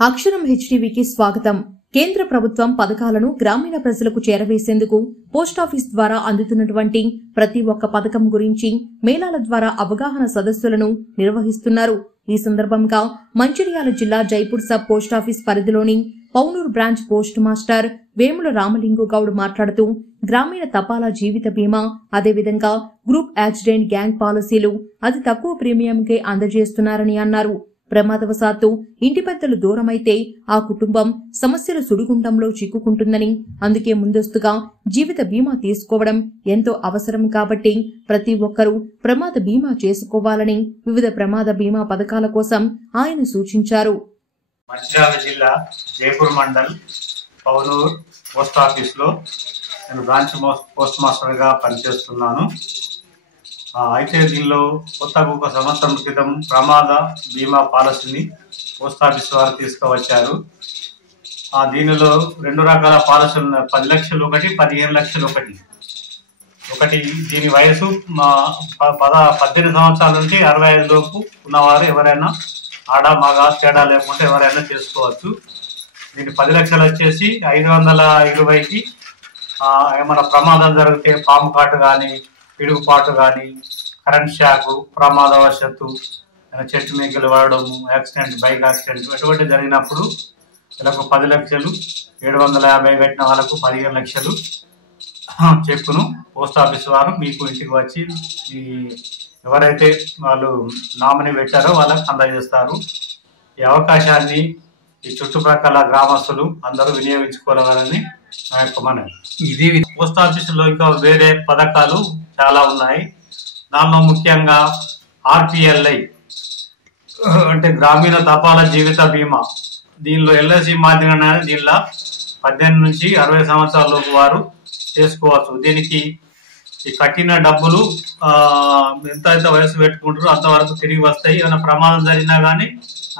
అక్షరం హెచ్టీవీకి స్వాగతం. కేంద్ర ప్రభుత్వం పథకాలను గ్రామీణ ప్రజలకు చేరవేసేందుకు పోస్టాఫీస్ ద్వారా అందుతున్నటువంటి ప్రతి ఒక్క పథకం గురించి మేళాల ద్వారా అవగాహన సదస్సులను నిర్వహిస్తున్నారు. ఈ సందర్భంగా మంచిర్యాల జిల్లా జైపూర్ సబ్ పోస్టాఫీస్ పరిధిలోని Paunur branch postmaster Vemula Ramalingu Goud మాట్లాడుతూ గ్రామీణ తపాలా జీవిత బీమా, అదేవిధంగా గ్రూప్ యాక్సిడెంట్ గ్యాంగ్ పాలసీలు అతి తక్కువ ప్రీమియంకే అందజేస్తున్నారని అన్నారు. ప్రమాదవశాత్తు ఇంటి పెద్దలు దూరమైతే ఆ కుటుంబం సమస్యల సుడిగుండంలో చిక్కుకుంటుందని, అందుకే ముందస్తుగా జీవిత బీమా తీసుకోవడం ఎంతో అవసరం కాబట్టి ప్రతి ఒక్కరూ ప్రమాద బీమా చేసుకోవాలని వివిధ ప్రమాద బీమా పథకాల కోసం ఆయన సూచించారు. మంచిర్యాల జిల్లా జైపూర్ మండల్ పౌనూర్ పోస్ట్ ఆఫీస్ లో నేను బ్రాంచ్ పోస్ట్ మాస్టర్ గా పనిచేస్తున్నాను. అయితే దీనిలో కొత్తగా ఒక సంవత్సరం క్రితం ప్రమాద బీమా పాలసీని పోస్ట్ ఆఫీస్ వారు తీసుకువచ్చారు. దీనిలో రెండు రకాల పాలసీలు ఉన్నాయి. 10 లక్షలు ఒకటి, 15 లక్షలు ఒకటి. దీని వయసు 18 సంవత్సరాల నుంచి 65 లోపు ఉన్నవారు ఎవరైనా ఆడ మగ తేడా లేకుండా ఎవరైనా చేసుకోవచ్చు. దీని 10 లక్షలు వచ్చేసి 520కి ఏమైనా ప్రమాదం జరిగితే పాము కాటు కానీ, పిడుగుపాటు కానీ, కరెంట్ షాక్, ప్రమాదవశాత్తు చెట్టు మేకలు వాడడము, యాక్సిడెంట్, బైక్ యాక్సిడెంట్ ఎటువంటి జరిగినప్పుడు వీళ్ళకు 10 లక్షలు, 750 కట్టిన వాళ్ళకు 15 లక్షలు చెక్కును పోస్ట్ ఆఫీస్ వారు మీకు ఇంటికి వచ్చి ఎవరైతే వాళ్ళు నామినీ పెట్టారో వాళ్ళకి అందజేస్తారు. ఈ అవకాశాన్ని ఈ చుట్టుప్రక్కల గ్రామస్తులు అందరూ వినియోగించుకోవాలని నా యొక్క మనవి. ఇది పోస్ట్ ఆఫీసులో ఇంకా వేరే పథకాలు చాలా ఉన్నాయి. దానిలో ముఖ్యంగా ఆర్పిఎల్ఐ అంటే గ్రామీణ తపాలా జీవిత బీమా. దీనిలో ఎల్ఐసి మాదిరిగానే దీనిలో 18 నుంచి 60 సంవత్సరాల లోపు వారు చేసుకోవచ్చు. దీనికి ఈ కట్టిన డబ్బులు ఎంత వయసు పెట్టుకుంటారో అంతవరకు తిరిగి వస్తాయి. ఏమైనా ప్రమాదం జరిగినా కానీ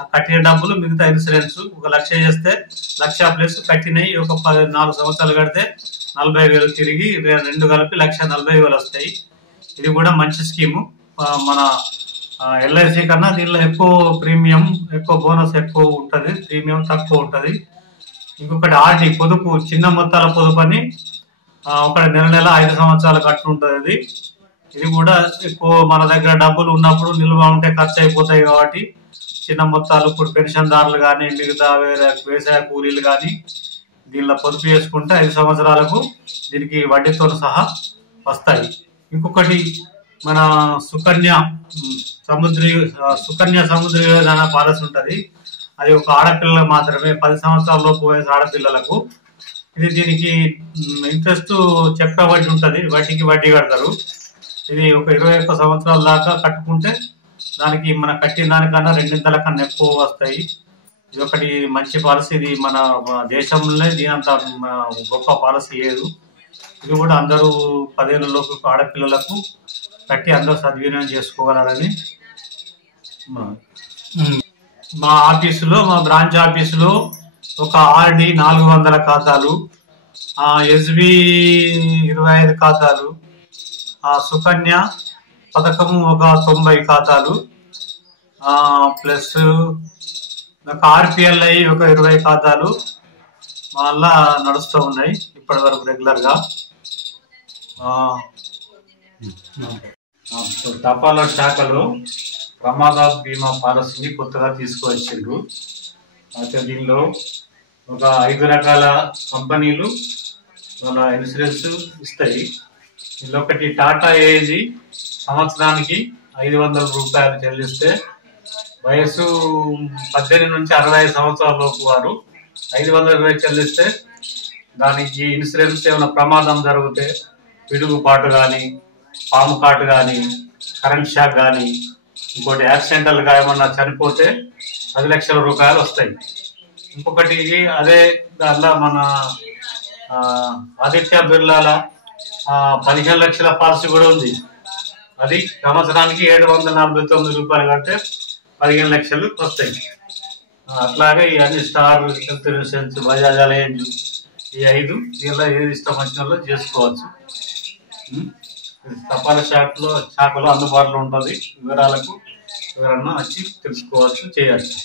ఆ కట్టిన డబ్బులు మిగతా ఇన్సూరెన్స్ 1 లక్ష చేస్తే 1 లక్ష ప్లస్ కట్టినవి ఒక 4 సంవత్సరాలు కడితే 40,000 తిరిగి 2 కలిపి 1,40,000 వస్తాయి. ఇది కూడా మంచి స్కీము. మన ఎల్ఐసి కన్నా దీనిలో ఎక్కువ ప్రీమియం, ఎక్కువ బోనస్ ఎక్కువ ఉంటుంది, ప్రీమియం తక్కువ ఉంటుంది. ఇంకొకటి ఆర్డి పొదుపు, చిన్న మొత్తాల పొదుపు అని ఒకటి నెల 5 సంవత్సరాలు కట్టు ఉంటుంది. ఇది కూడా ఎక్కువ మన దగ్గర డబ్బులు ఉన్నప్పుడు నిల్వ ఉంటే ఖర్చు అయిపోతాయి కాబట్టి చిన్న మొత్తాలు ఇప్పుడు పెన్షన్దారులు కానీ, మిగతా వేరే వ్యవసాయ కూలీలు కానీ దీనిలో పొదుపు చేసుకుంటే 5 సంవత్సరాలకు దీనికి వడ్డీతో సహా వస్తాయి. ఇంకొకటి మన సుకన్య సముద్ర యోజన పాలసీ ఉంటుంది. అది ఒక ఆడపిల్లలకు మాత్రమే, 10 సంవత్సరాల లోపు వయసు ఆడపిల్లలకు. ఇది దీనికి ఇంట్రెస్ట్ చెప్పే వడ్డీ ఉంటుంది, వడ్డీకి వడ్డీ కడతారు. ఇది ఒక 21 సంవత్సరాల దాకా కట్టుకుంటే దానికి మన కట్టిన దానికన్నా 2 కన్నా ఎక్కువ వస్తాయి. ఇది ఒకటి మంచి పాలసీ. ఇది మన దేశంలోనే దీనంత గొప్ప పాలసీ లేదు. ఇది కూడా అందరూ 10 ఏళ్ల లోపు ఆడపిల్లలకు కట్టి అందరూ సద్వినియోగం చేసుకోవాలని మా ఆఫీసులో, మా బ్రాంచ్ ఆఫీసులో ఒక ఆర్డి 400 ఖాతాలు, ఎస్బి 25 ఖాతాలు, సుకన్య పథకము ఒక 90 ఖాతాలు, ప్లస్ ఆర్పిఎల్ఐ ఒక 20 ఖాతాలు మళ్ళా నడుస్తూ ఉన్నాయి ఇప్పటి వరకు రెగ్యులర్ గా. తపాలా శాఖలో ప్రమాద బీమా పాలసీని కొత్తగా తీసుకువచ్చిండ్రు. అయితే దీనిలో ఒక 5 రకాల కంపెనీలు వాళ్ళ ఇన్సూరెన్స్ ఇస్తాయి. దీనిలో ఒకటి టాటా ఏజీ సంవత్సరానికి 500 రూపాయలు చెల్లిస్తే, వయసు 18 నుంచి 65 సంవత్సరాల లోపు వారు 520 చెల్లిస్తే దానికి ఇన్సూరెన్స్ ఏమైనా ప్రమాదం జరిగితే పిడుగుపాటు కానీ, పాము కాటు కానీ, కరెంట్ షాక్ కానీ, ఇంకోటి యాక్సిడెంటల్ గా ఏమన్నా చనిపోతే 10 లక్షల రూపాయలు వస్తాయి. ఇంకొకటి అదే దానిలో మన ఆదిత్య బిర్లాల 15 లక్షల పాలసీ కూడా ఉంది. అది సంవత్సరానికి 749 రూపాయలు కడితే 15 లక్షలు వస్తాయి. అట్లాగే ఈ అన్ని star health insurance, Bajaj alliance, ఈ 5 దీనిలో ఏది ఇష్టం వచ్చిన వాళ్ళు చేసుకోవచ్చు. తపాలా శాఖలో అందుబాటులో ఉంటుంది. వివరాలకు ఎవరన్నా వచ్చి తెలుసుకోవచ్చు, చేయవచ్చు.